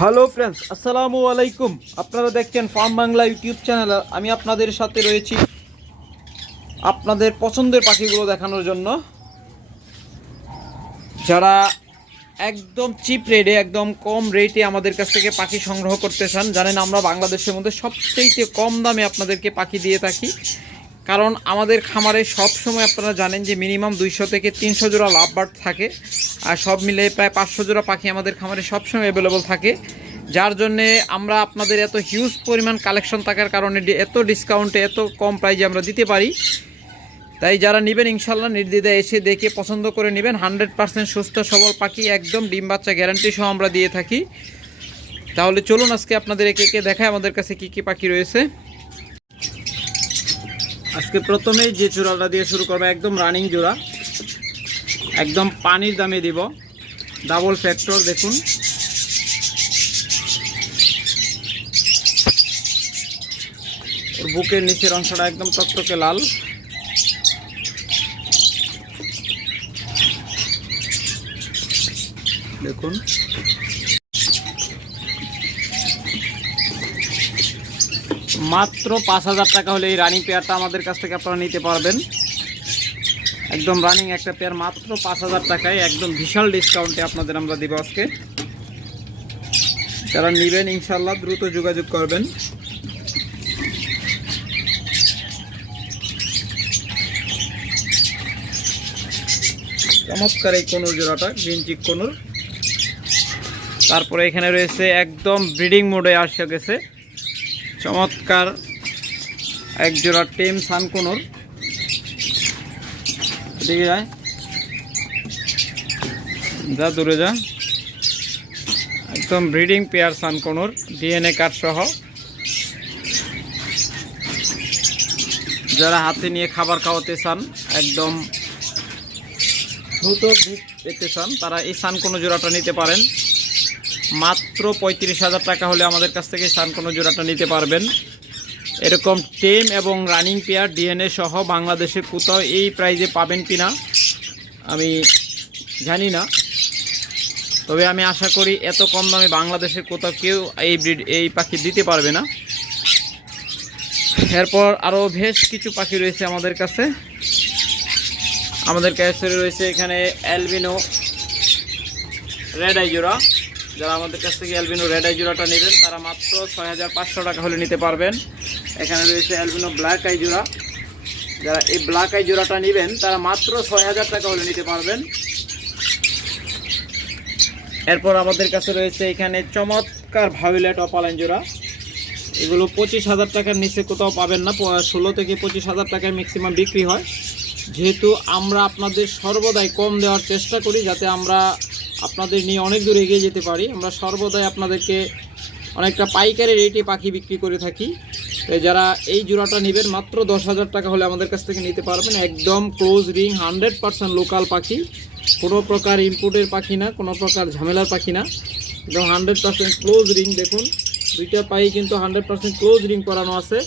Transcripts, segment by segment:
Hello friends আসসালামু আলাইকুম আপনারা দেখছেন ফার্ম বাংলা ইউটিউব চ্যানেল আমি আপনাদের সাথে রয়েছি আপনাদের পছন্দের পাখিগুলো দেখানোর জন্য যারা একদম চিপ রেটে একদম কম রেটে আমাদের কাছ থেকে পাখি সংগ্রহ করতে চান জানেন আমরা বাংলাদেশের মধ্যে সবচেয়ে কম দামে আপনাদেরকে পাখি দিয়ে থাকি কারণ আমাদের খামারে সব সময় আপনারা জানেন যে মিনিমাম দুইশো থেকে তিনশো জোড়া লাভ বার্ড থাকে। আর সব মিলে প্রায় পাঁচশো জোড়া পাখি আমাদের খামারে সবসময় অ্যাভেলেবল থাকে। যার জন্যে আমরা আপনাদের এত হিউজ পরিমাণ কালেকশন থাকার কারণে এত ডিসকাউন্টে এত কম প্রাইজে আমরা দিতে পারি। তাই যারা নেবেন ইনশাল্লাহ নির্দ্বিধায় এসে দেখে পছন্দ করে নেবেন। হান্ড্রেড পার্সেন্ট সুস্থ সবল পাখি, একদম ডিম বাচ্চা গ্যারান্টি সহ আমরা দিয়ে থাকি। তাহলে চলুন আজকে আপনাদের একে একে দেখায় আমাদের কাছে কি কি পাখি রয়েছে। আজকে প্রথমেই যে জোড়াটা দিয়ে শুরু করব, একদম রানিং জোড়া। একদম পানির দামে দিব। ডাবল ফ্যাক্টর দেখুন। বুকের নিচের অংশটা একদম টকটকে লাল। দেখুন। মাত্র পাঁচ হাজার টাকা হলে এই রানিং পেয়ারটা আমাদের কাছ থেকে আপনারা নিতে পারবেন। একদম রানিং একটা পেয়ার মাত্র পাঁচ হাজার টাকায়, একদম বিশাল ডিসকাউন্টে আপনাদের আমরা দিব আজকে। যারা নেবেন ইনশাল্লাহ দ্রুত যোগাযোগ করবেন। চমৎকার এই কোনুর জোড়াটা গ্রিন চিক কোনুর। তারপরে এখানে রয়েছে একদম ব্রিডিং মোডে আসে গেছে। চমৎকার এক জোড়া টেম সানকোনোর। এদিকে যায় যা দূরে যা। একদম ব্রিডিং পেয়ার সানকোনোর, ডিএনএ কার্ড সহ। যারা হাতে নিয়ে খাবার খাওয়াতে চান, একদম দ্রুত পেতে চান, তারা এই সানকোনো জোড়াটা নিতে পারেন। মাত্র পঁয়ত্রিশ হাজার টাকা হলে আমাদের কাছ থেকে সানকোনো জোড়াটা নিতে পারবেন। এরকম টেম এবং রানিং পেয়ার, ডিএনএ সহ বাংলাদেশে কোথাও এই প্রাইজে পাবেন কি না আমি জানি না। তবে আমি আশা করি এত কম দামে বাংলাদেশের কোথাও কেউ এই ব্রিড, এই পাখি দিতে পারবে না। এরপর আরও বেশ কিছু পাখি রয়েছে আমাদের কাছে। আমাদের কাছে রয়েছে এখানে অ্যালবিনো রেড আই জোড়া যারা আমাদের কাছ থেকে অ্যালবিনো রেড আই জোড়াটা নেবেন, তারা মাত্র ছয় হাজার পাঁচশো টাকা হলে নিতে পারবেন। এখানে রয়েছে অ্যালবিনো ব্ল্যাক আই জোড়া। যারা এই ব্ল্যাক আই জোড়াটা নেবেন, তারা মাত্র ছয় হাজার টাকা হলে নিতে পারবেন। এরপর আমাদের কাছে রয়েছে এখানে চমৎকার ভায়োলেট অপালাইন জোড়া। এগুলো পঁচিশ হাজার টাকার নিচে কোথাও পাবেন না ষোলো থেকে পঁচিশ হাজার টাকায় ম্যাক্সিমাম বিক্রি হয়। যেহেতু আমরা আপনাদের সর্বদাই কম দেওয়ার চেষ্টা করি, যাতে আমরা আপনাদের নিয়ে অনেক দূর এগিয়ে যেতে পারি। আমরা সর্বদাই আপনাদেরকে অনেকটা পাইকারি রেটে পাখি বিক্রি করে থাকি। তো যারা এই জোড়াটা নেবেন, মাত্র দশ হাজার টাকা হলে আমাদের কাছ থেকে নিতে পারবেন। একদম close ring hundred percent local পাখি। কোনো প্রকার ইনপুটের পাখি না, কোনো প্রকার ঝামেলার পাখি না। একদম হান্ড্রেড পার্সেন্ট ক্লোজ রিং দেখুন। দুইটা পাই কিন্তু হান্ড্রেড পার্সেন্ট ক্লোজ রিং করানো আছে।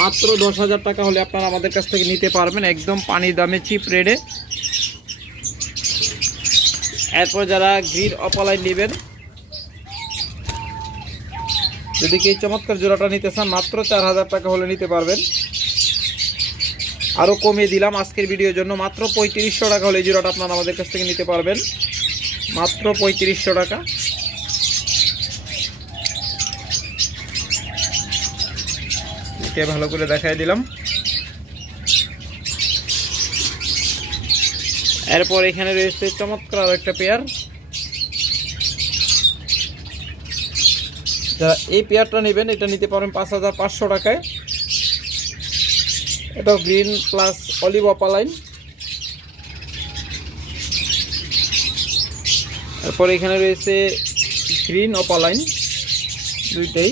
মাত্র দশ হাজার টাকা হলে আপনারা আমাদের কাছ থেকে নিতে পারবেন। একদম পানি দামে চিপ রেডে এরপর যারা গ্রিন অপালাইন নেবেন, যদি কি চমৎকার জোড়াটা নিতে চান, মাত্র চার হাজার টাকা হলে নিতে পারবেন। আরও কমিয়ে দিলাম আজকের ভিডিওর জন্য, মাত্র পঁয়ত্রিশশো টাকা হলে জোড়াটা আপনারা আমাদের কাছ থেকে নিতে পারবেন। মাত্র পঁয়ত্রিশশো টাকা। ভালো করে দেখাই দিলাম। এরপর এখানে রয়েছে চমৎকার একটা পেয়ার যারা এই পেয়ারটা নেবেন, এটা নিতে পারেন পাঁচ হাজার পাঁচশো টাকায়। এটাও গ্রিন প্লাস অলিভ অপালাইন তারপর এখানে রয়েছে গ্রিন অপালাইন দুইটাই।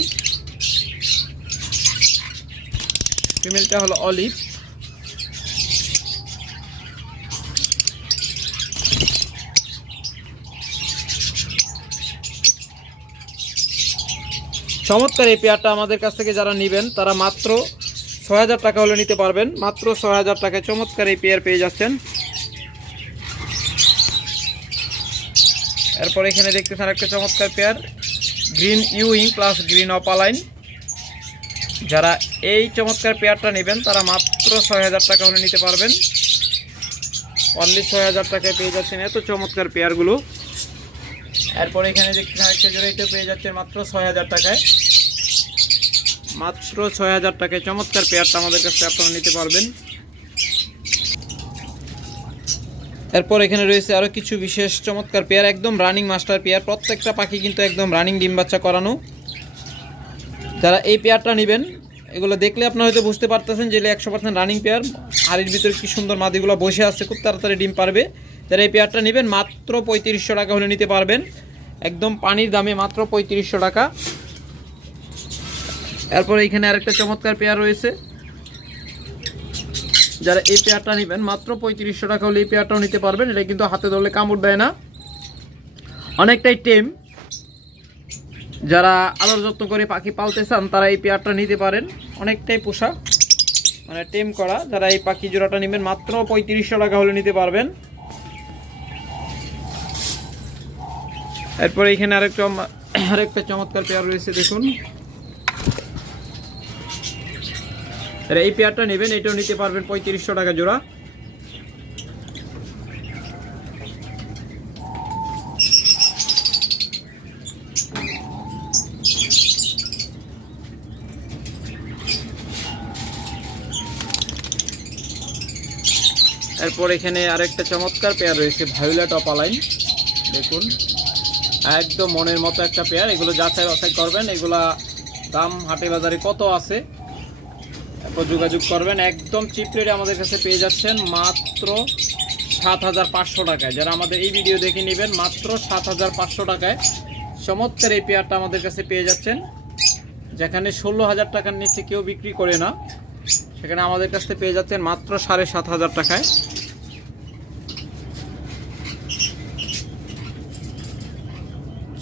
ফিমেলটা হলো অলিভ চমৎকার এই পেয়ারটা আমাদের কাছ থেকে যারা নেবেন, তারা মাত্র ছয় হাজার টাকা হলে নিতে পারবেন। মাত্র ছয় হাজার টাকায় চমৎকার এই পেয়ার পেয়ে যাচ্ছেন। এরপর এখানে দেখতেছেন একটা চমৎকার pair, green Ewing plus green opaline. যারা এই চমৎকার পেয়ারটা নেবেন, তারা মাত্র ছয় হাজার টাকা হলে নিতে পারবেন। অনলি ছয় হাজার টাকায় পেয়ে যাচ্ছেন এত চমৎকার পেয়ারগুলো। এরপর এখানে দেখতেছেন জোড়া এটা পেয়ে যাচ্ছেন মাত্র ছয় হাজার টাকায়। মাত্র ছয় হাজার টাকায় চমৎকার পেয়ারটা আমাদের কাছে আপনারা নিতে পারবেন। এরপর এখানে রয়েছে আরও কিছু বিশেষ চমৎকার পেয়ার, একদম রানিং মাস্টার পেয়ার। প্রত্যেকটা পাখি কিন্তু একদম রানিং ডিম বাচ্চা করানো। যারা এই পেয়ারটা নেবেন, এগুলো দেখলে আপনারা হয়তো বুঝতে পারতেছেন যে একশো পার্সেন্ট রানিং পেয়ার। হাড়ির ভিতরে কি সুন্দর মাদিগুলো বসে আছে, খুব তাড়াতাড়ি ডিম পারবে। যারা এই পেয়ারটা নেবেন, মাত্র পঁয়ত্রিশশো টাকা হলে নিতে পারবেন। একদম পানির দামে মাত্র পঁয়ত্রিশশো টাকা। এরপর এইখানে আরেকটা চমৎকার পেয়ার রয়েছে। যারা এই পেয়ারটা নেবেন, মাত্র পঁয়ত্রিশশো টাকা হলে এই পেয়ারটাও নিতে পারবেন। এটা কিন্তু হাতে ধরলে কামড় দেয় না। অনেকটাই টেম। যারা আলোর যত্ন করে পাখি পালতে চান, তারা এই পেয়ারটা নিতে পারেন। অনেকটাই পোষা। মানে টেম করা। যারা এই পাখি জোড়াটা নেবেন, মাত্র পঁয়ত্রিশশো টাকা হলে নিতে পারবেন। এরপর এখানে আরেকটা আরেকটা চমৎকার পেয়ার রয়েছে, দেখুন। এই পেয়ারটা নেবেন, এটাও নিতে পারবেন পঁয়ত্রিশশো টাকা জোড়া। এরপর এখানে আরেকটা চমৎকার পেয়ার রয়েছে, ভায়োলেট অপালাইন দেখুন। একদম মনের মতো একটা পেয়ার। এগুলো যাচাই বাছাই করবেন, এগুলা দাম হাটে বাজারে কত আছে? তারপর যোগাযোগ করবেন। একদম চিপ রেটে আমাদের কাছে পেয়ে যাচ্ছেন মাত্র সাত হাজার পাঁচশো টাকায়। যারা আমাদের এই ভিডিও দেখে নেবেন, মাত্র সাত হাজার পাঁচশো টাকায় চমৎকার এই পেয়ারটা আমাদের কাছে পেয়ে যাচ্ছেন। যেখানে ষোলো হাজার টাকার নিচে কেউ বিক্রি করে না, সেখানে আমাদের কাছ থেকে পেয়ে যাচ্ছেন মাত্র সাড়ে সাত হাজার টাকায়।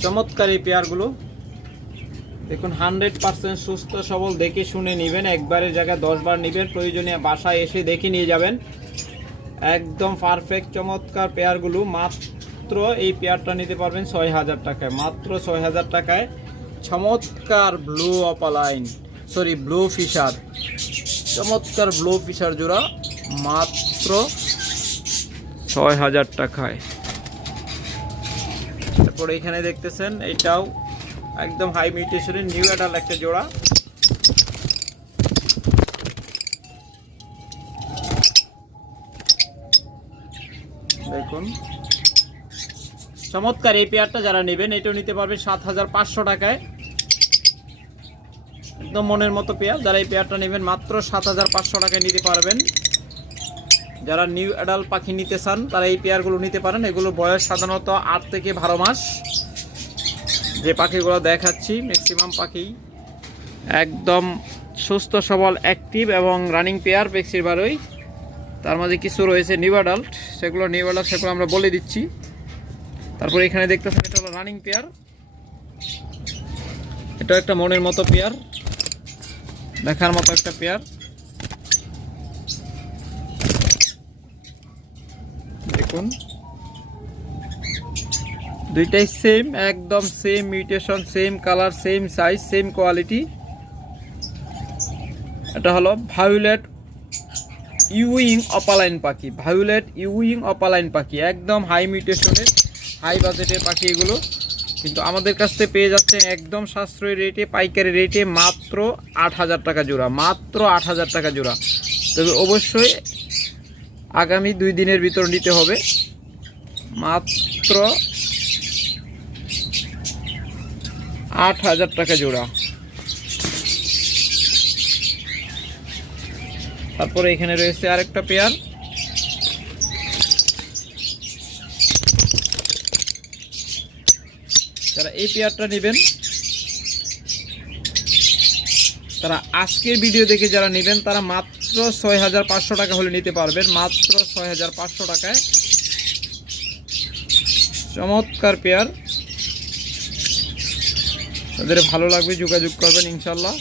চমৎকার এই পেয়ারগুলো। দেখুন হান্ড্রেড পার্সেন্ট সুস্থ, সবল, দেখে শুনে নেবেন। একবারের জায়গায় দশবার নেবেন, প্রয়োজনীয় বাসায় এসে দেখে নিয়ে যাবেন। একদম পারফেক্ট চমৎকার পেয়ারগুলো। মাত্র এই পেয়ারটা নিতে পারবেন ছয় হাজার টাকায়। মাত্র ছয় হাজার টাকায়। চমৎকার blue opaline sorry blue Fischer চমৎকার ব্লু ফিশার জোড়া। মাত্র ছয় হাজার টাকায়। তারপরে এখানে দেখতেছেন, এটাও একদম হাই মিউটেশনের নিউ অ্যাডাল একটা জোড়া। দেখুন। চমৎকার এই পেয়ারটা যারা নেবেন, এটাও নিতে পারবে সাত হাজার পাঁচশো টাকায়। একদম মনের মতো পেয়ার যারা এই পেয়ারটা নেবেন, মাত্র সাত হাজার পাঁচশো টাকায় নিতে পারবেন। যারা নিউ অ্যাডাল্ট পাখি নিতে চান, তারা এই পেয়ারগুলো নিতে পারেন। এগুলো বয়স সাধারণত আট থেকে বারো মাস। যে পাখিগুলো দেখাচ্ছি ম্যাক্সিমাম পাখি একদম সুস্থ, সবল অ্যাক্টিভ এবং রানিং পেয়ার বেশিরভাগই। তার মাঝে কিছু রয়েছে নিউ অ্যাডাল্ট সেগুলো নিউ অ্যাডাল্ট সেগুলো আমরা বলে দিচ্ছি। তারপর এখানে দেখতেছেন, এটা হলো রানিং পেয়ার এটা একটা মনের মতো পেয়ার দেখার মতো একটা পেয়ার দেখুন। দুইটাই সেম একদম same mutation same colour same size same quality এটা হলো ভায়োলেট ইউইং অপালাইন পাখি ভায়োলেট ইউইং অপালাইন পাখি, একদম হাই মিউটেশনের হাই বাজেটের পাখি এগুলো। কিন্তু আমাদের কাছ থেকে পেয়ে যাচ্ছেন একদম সাশ্রয়ী রেটে পাইকারি রেটে মাত্র আট হাজার টাকা জোড়া, মাত্র আট হাজার টাকা জোড়া। তবে অবশ্যই আগামী দুই দিনের ভিতর নিতে হবে। মাত্র আট হাজার টাকা জোড়া। তারপরে এখানে রয়েছে আরেকটা পেয়ার। যারা এই পেয়ারটা নেবেন তারা আজকের ভিডিও দেখে যারা নেবেন, তারা মাত্র ছয় হাজার পাঁচশো টাকা হলে নিতে পারবেন। মাত্র ছয় হাজার পাঁচশো টাকায়। চমৎকার পেয়ার। তাদের ভালো লাগবে, যোগাযোগ করবেন ইনশাল্লাহ।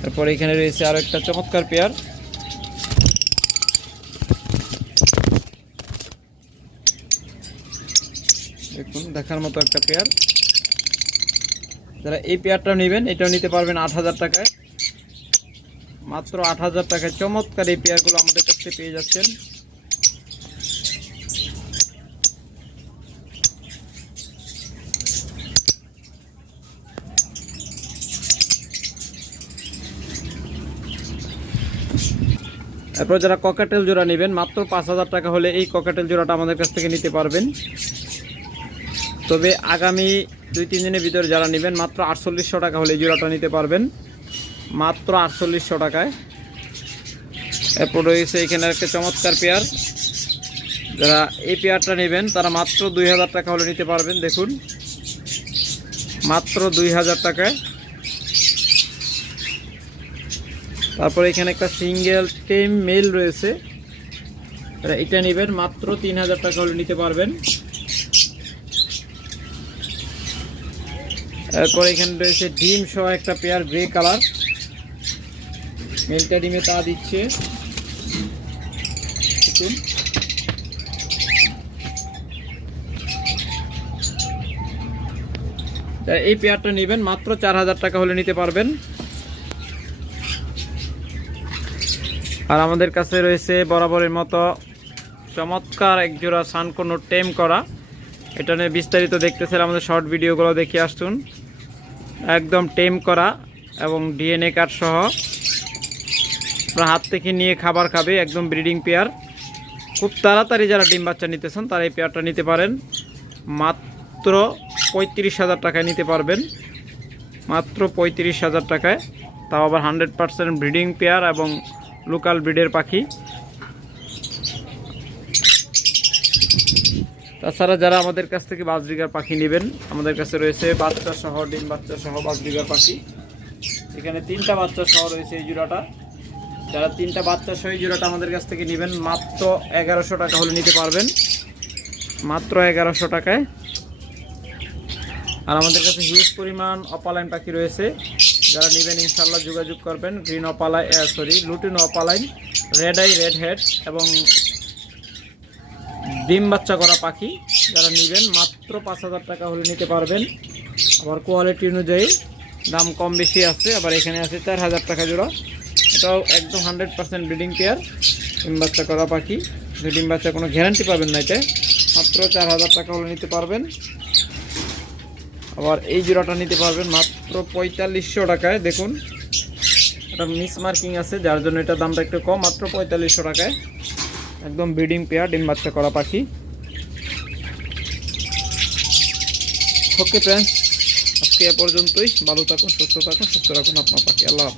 তারপর এখানে রয়েছে আরও একটা চমৎকার পেয়ার দেখুন দেখার মতো একটা পেয়ার যারা এই পেয়ারটা নেবেন, এটাও নিতে পারবেন আট হাজার টাকায়। মাত্র আট হাজার টাকায় চমৎকার এই পেয়ারগুলো আমাদের কাছ পেয়ে যাচ্ছেন। এরপর যারা ককাটেল জোড়া নেবেন, মাত্র পাঁচ হাজার টাকা হলে এই ককাটেল জোড়াটা আমাদের কাছ থেকে নিতে পারবেন। তবে আগামী দুই, তিন দিনের ভিতরে যারা নেবেন, মাত্র আটচল্লিশশো টাকা হলে জোড়াটা নিতে পারবেন। মাত্র আটচল্লিশশো টাকায়। এরপর রয়েছে এখানে একটা চমৎকার পেয়ার। যারা এই পেয়ারটা নেবেন, তারা মাত্র দুই হাজার টাকা হলে নিতে পারবেন, দেখুন। মাত্র দুই হাজার টাকায়। তারপর এখানে একটা সিঙ্গেল টেম মেল রয়েছে। এটা নেবেন, মাত্র তিন হাজার টাকা হলে নিতে পারবেন। এরপর এখানে রয়েছে ডিম সহ একটা পেয়ার গ্রে কালার। মেলটা ডিমে তা দিচ্ছে। এই পেয়ারটা নেবেন, মাত্র চার হাজার টাকা হলে নিতে পারবেন। আর আমাদের কাছে রয়েছে বরাবরের মতো চমৎকার একজোড়া সানকোনো টেম করা। এটা নিয়ে বিস্তারিত দেখতেছেন, আমাদের শর্ট ভিডিওগুলো দেখে আসুন একদম টেম করা এবং ডিএনএ কার্ড সহ। আপনার হাত থেকে নিয়ে খাবার খাবে, একদম ব্রিডিং পেয়ার। খুব তাড়াতাড়ি যারা ডিম বাচ্চা নিতেছেন, তারা এই পেয়ারটা নিতে পারেন। মাত্র পঁয়ত্রিশ হাজার টাকায় নিতে পারবেন। মাত্র পঁয়ত্রিশ হাজার টাকায়। তাও আবার হান্ড্রেড পার্সেন্ট ব্রিডিং পেয়ার এবং লোকাল ব্রিডের পাখি। তাছাড়া যারা আমাদের কাছ থেকে বাজরিগার পাখি নেবেন, আমাদের কাছে রয়েছে বাচ্চা সহ, ডিম বাচ্চা সহ বাজরিগার পাখি। এখানে তিনটা বাচ্চা সহ রয়েছে এই জোড়াটা। যারা তিনটা বাচ্চা সহ এই জোড়াটা আমাদের কাছ থেকে নেবেন, মাত্র এগারোশো টাকা হলে নিতে পারবেন। মাত্র এগারোশো টাকায়। আর আমাদের কাছে হিউজ পরিমাণ অপালাইন পাখি রয়েছে। যারা নেবেন ইনশাল্লাহ যোগাযোগ করবেন। Green opaline sorry lutino opaline red eye red head এবং ডিম বাচ্চা করা পাখি যারা নেবেন, মাত্র পাঁচ হাজার টাকা হলে নিতে পারবেন। আবার কোয়ালিটি অনুযায়ী দাম কম বেশি আছে, আবার এখানে আছে চার হাজার টাকা জোড়া। এটাও একদম হান্ড্রেড পার্সেন্ট ব্রিডিং পেয়ার ডিম বাচ্চা করা পাখি। ডিম বাচ্চা কোনো গ্যারান্টি পাবেন না এটা মাত্র চার হাজার টাকা হলে নিতে পারবেন। আবার এই জোড়াটা নিতে পারবেন মাত্র পঁয়তাল্লিশশো টাকায়, দেখুন। এটা মিস মার্কিং আছে, যার জন্য এটার দামটা একটু কম, মাত্র পঁয়তাল্লিশশো টাকায়। একদম ব্রিডিং পেয়ার, ডিম বাচ্চা করা পাখি। ওকে ফ্রেন্ডস আজকে এ পর্যন্তই। ভালো থাকুন, সুস্থ থাকুন, সুস্থ রাখুন আপনার পাখি। আল্লাহ